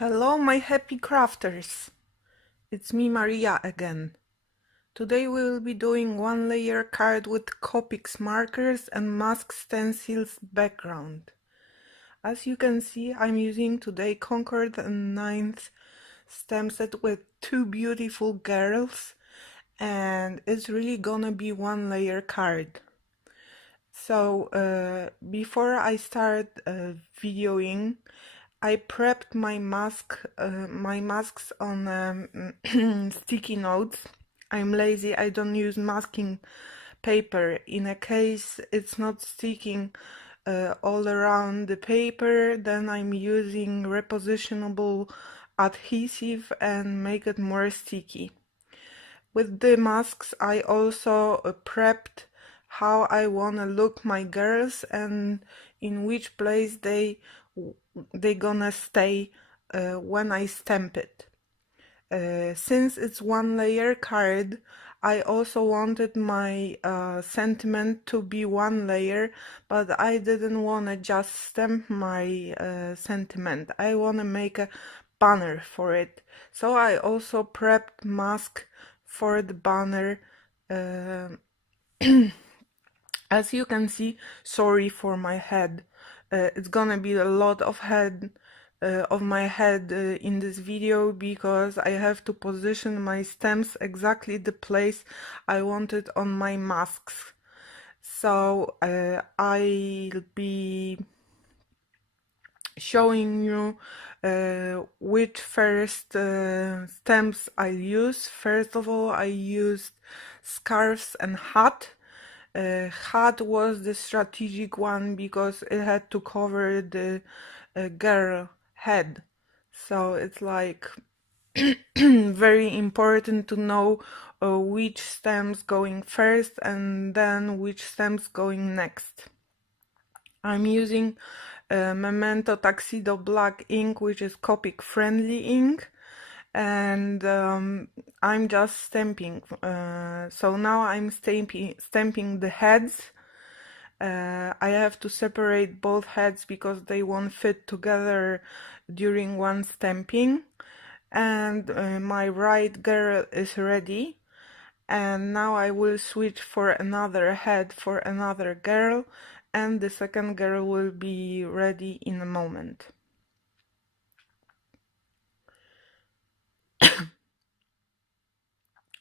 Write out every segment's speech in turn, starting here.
Hello, my happy crafters! It's me, Maria, again. Today we will be doing one layer card with copics markers and mask stencils background. As you can see, I'm using today Concord and 9th stamp set with two beautiful girls, and it's really gonna be one layer card. So before I start videoing, I prepped my masks on sticky notes. I'm lazy, I don't use masking paper. In a case it's not sticking all around the paper, then I'm using repositionable adhesive and make it more sticky. With the masks I also prepped how I wanna look my girls and in which place they gonna stay when I stamp it. Since it's one layer card, I also wanted my sentiment to be one layer, but I didn't wanna just stamp my sentiment. I wanna make a banner for it. So I also prepped mask for the banner. As you can see, sorry for my head. It's gonna be a lot of my head in this video because I have to position my stems exactly the place I wanted on my masks. So I'll be showing you which first stems I use. First of all, I used scarves and hat. Hat was the strategic one because it had to cover the girl head. So it's like very important to know which stems going first and then which stems going next. I'm using Memento Tuxedo Black ink, which is Copic friendly ink, and I'm just stamping. So now I'm stamping the heads. I have to separate both heads because they won't fit together during one stamping. And my right girl is ready. And now I will switch for another head for another girl, and the second girl will be ready in a moment.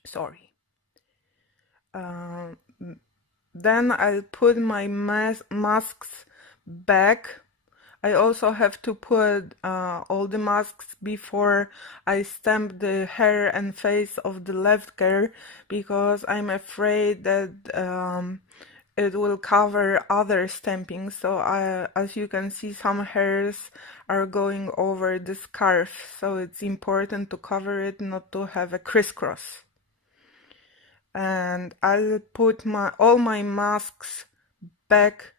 Sorry. Then I'll put my masks back. I also have to put all the masks before I stamp the hair and face of the left girl because I'm afraid that it will cover other stampings. So as you can see, some hairs are going over the scarf, so it's important to cover it, not to have a crisscross. And I'll put all my masks back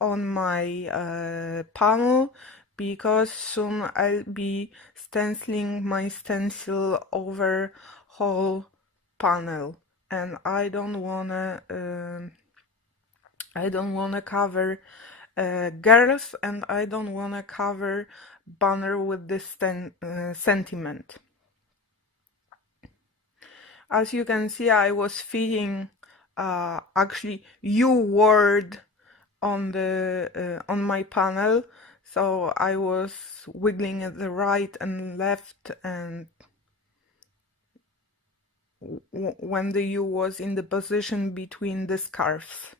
on my panel because soon I'll be stenciling my stencil over whole panel, and I don't wanna cover girls, and I don't wanna cover banner with this sentiment. As you can see, I was feeding actually U word on my panel, so I was wiggling at the right and left, and when the U was in the position between the scarves.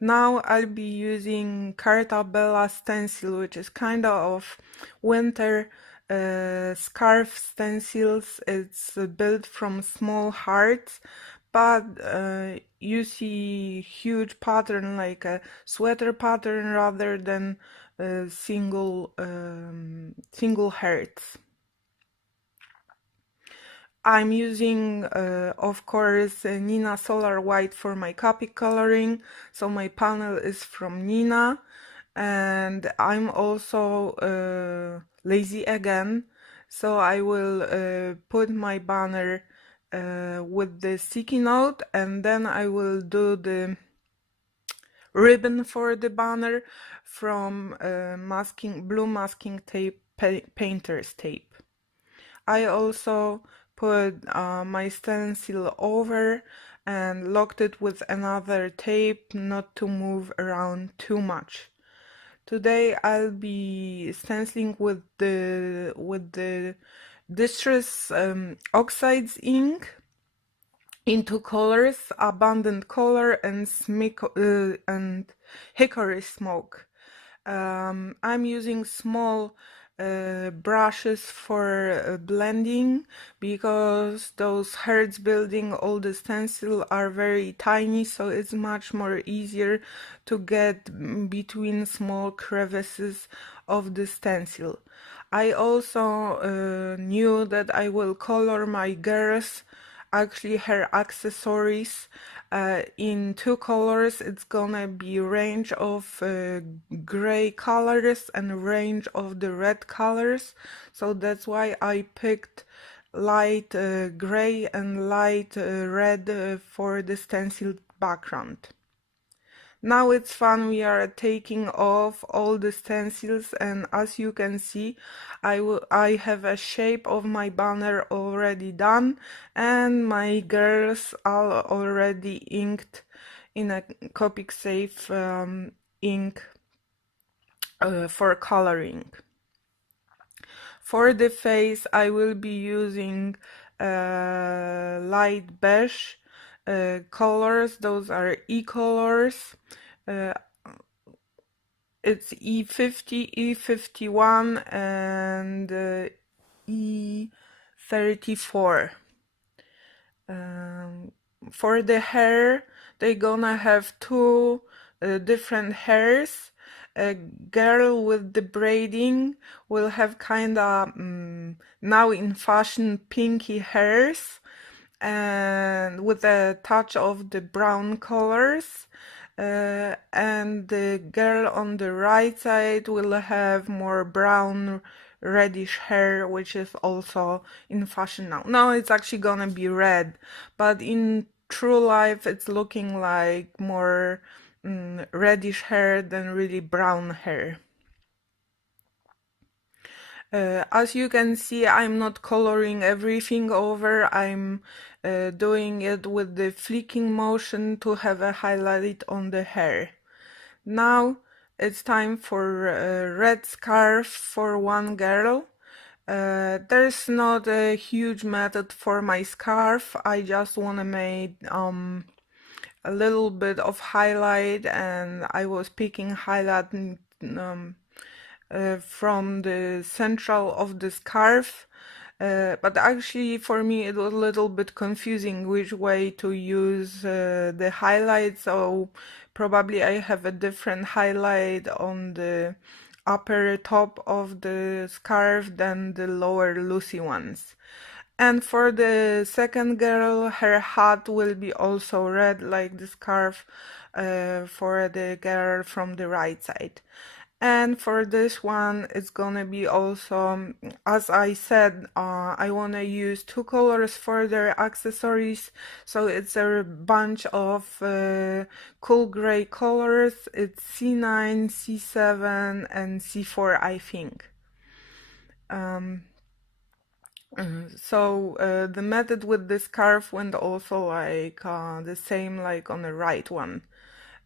Now I'll be using Carta Bella stencil, which is kind of winter scarf stencils. It's built from small hearts, but you see huge pattern like a sweater pattern rather than single hearts. I'm using, of course, Nina Solar White for my copy coloring, so my panel is from Nina, and I'm also lazy again, so I will put my banner with the sticky note, and then I will do the ribbon for the banner from blue masking tape, painter's tape. I also put my stencil over and locked it with another tape not to move around too much. Today I'll be stenciling with the Distress Oxides ink in two colors, Abundant Color and Hickory Smoke. I'm using small brushes for blending because those herds building all the stencil are very tiny, so it's much more easier to get between small crevices of the stencil. I also knew that I will color my girls, actually her accessories, in two colors. It's gonna be range of gray colors and range of the red colors, so that's why I picked light gray and light red for the stencil background. Now it's fun, we are taking off all the stencils, and as you can see, I have a shape of my banner already done, and my girls are already inked in a Copic safe ink for coloring. For the face, I will be using light beige colors. Those are E-colors. It's E50, E51, and E34. For the hair, they're gonna have two different hairs. A girl with the braiding will have kinda now in fashion pinky hairs, and with a touch of the brown colors. And the girl on the right side will have more brown reddish hair, which is also in fashion now. Now it's actually gonna be red, but in true life it's looking like more reddish hair than really brown hair. As you can see, I'm not coloring everything over. I'm doing it with the flicking motion to have a highlight on the hair. Now it's time for a red scarf for one girl. There's not a huge method for my scarf. I just want to make a little bit of highlight, and I was picking highlight from the central of the scarf, but actually for me it was a little bit confusing which way to use the highlight, so probably I have a different highlight on the upper top of the scarf than the lower loosey ones. And for the second girl, her hat will be also red like the scarf for the girl from the right side. And for this one, it's gonna be also, as I said, I wanna use two colors for their accessories, so it's a bunch of cool gray colors. It's C9, C7, and C4, I think. So the method with the scarf went also like the same like on the right one.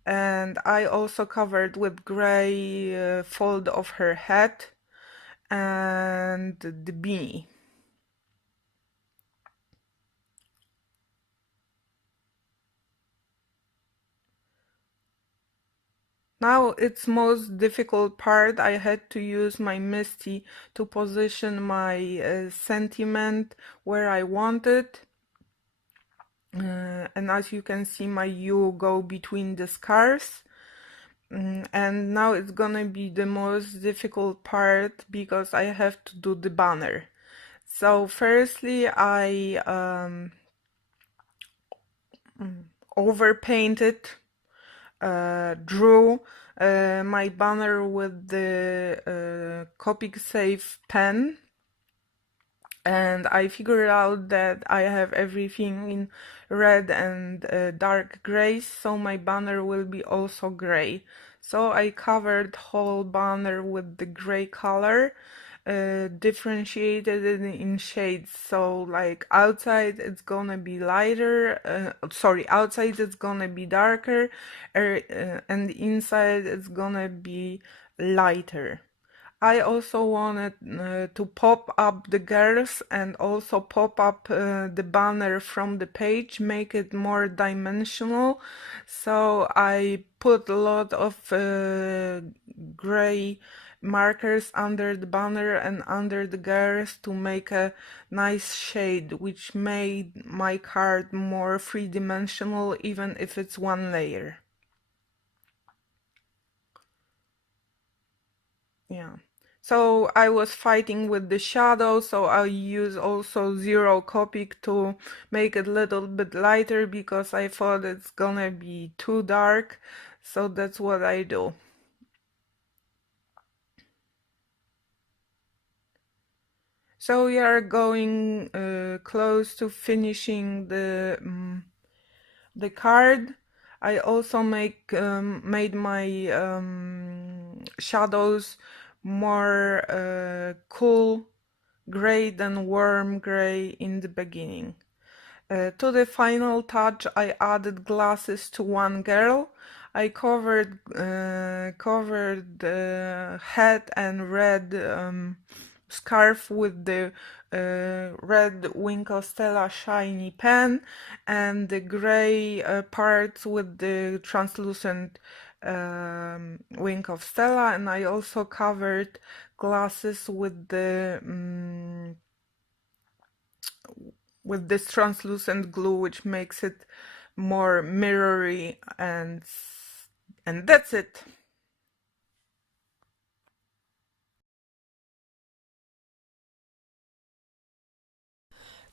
And I also covered with gray fold of her head and the beanie. Now it's most difficult part. I had to use my Misty to position my sentiment where I wanted. And as you can see, my U go between the scarves. And now it's gonna be the most difficult part because I have to do the banner. So firstly, I overpainted, drew my banner with the Copic Safe pen. and I figured out that I have everything in red and dark gray, so my banner will be also gray. So I covered whole banner with the gray color, differentiated it in shades. So like outside it's gonna be lighter, outside it's gonna be darker, and inside it's gonna be lighter. I also wanted to pop up the girls and also pop up the banner from the page, make it more dimensional. So I put a lot of gray markers under the banner and under the girls to make a nice shade, which made my card more three-dimensional even if it's one layer. Yeah. So I was fighting with the shadow, so I use also zero copic to make it a little bit lighter because I thought it's gonna be too dark. So that's what I do. So we are going close to finishing the card. I also made my shadows more cool gray than warm gray in the beginning. To the final touch, I added glasses to one girl. I covered the head and red scarf with the red Winkle Stella shiny pen, and the gray parts with the translucent Wink of Stella, and I also covered glasses with this translucent glue, which makes it more mirrory, and that's it.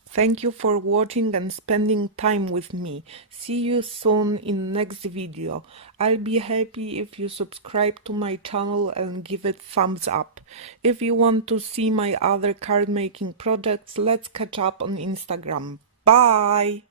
Thank you for watching and spending time with me. See you soon in next video. I'll be happy if you subscribe to my channel and give it thumbs up. If you want to see my other card making projects, let's catch up on Instagram. Bye!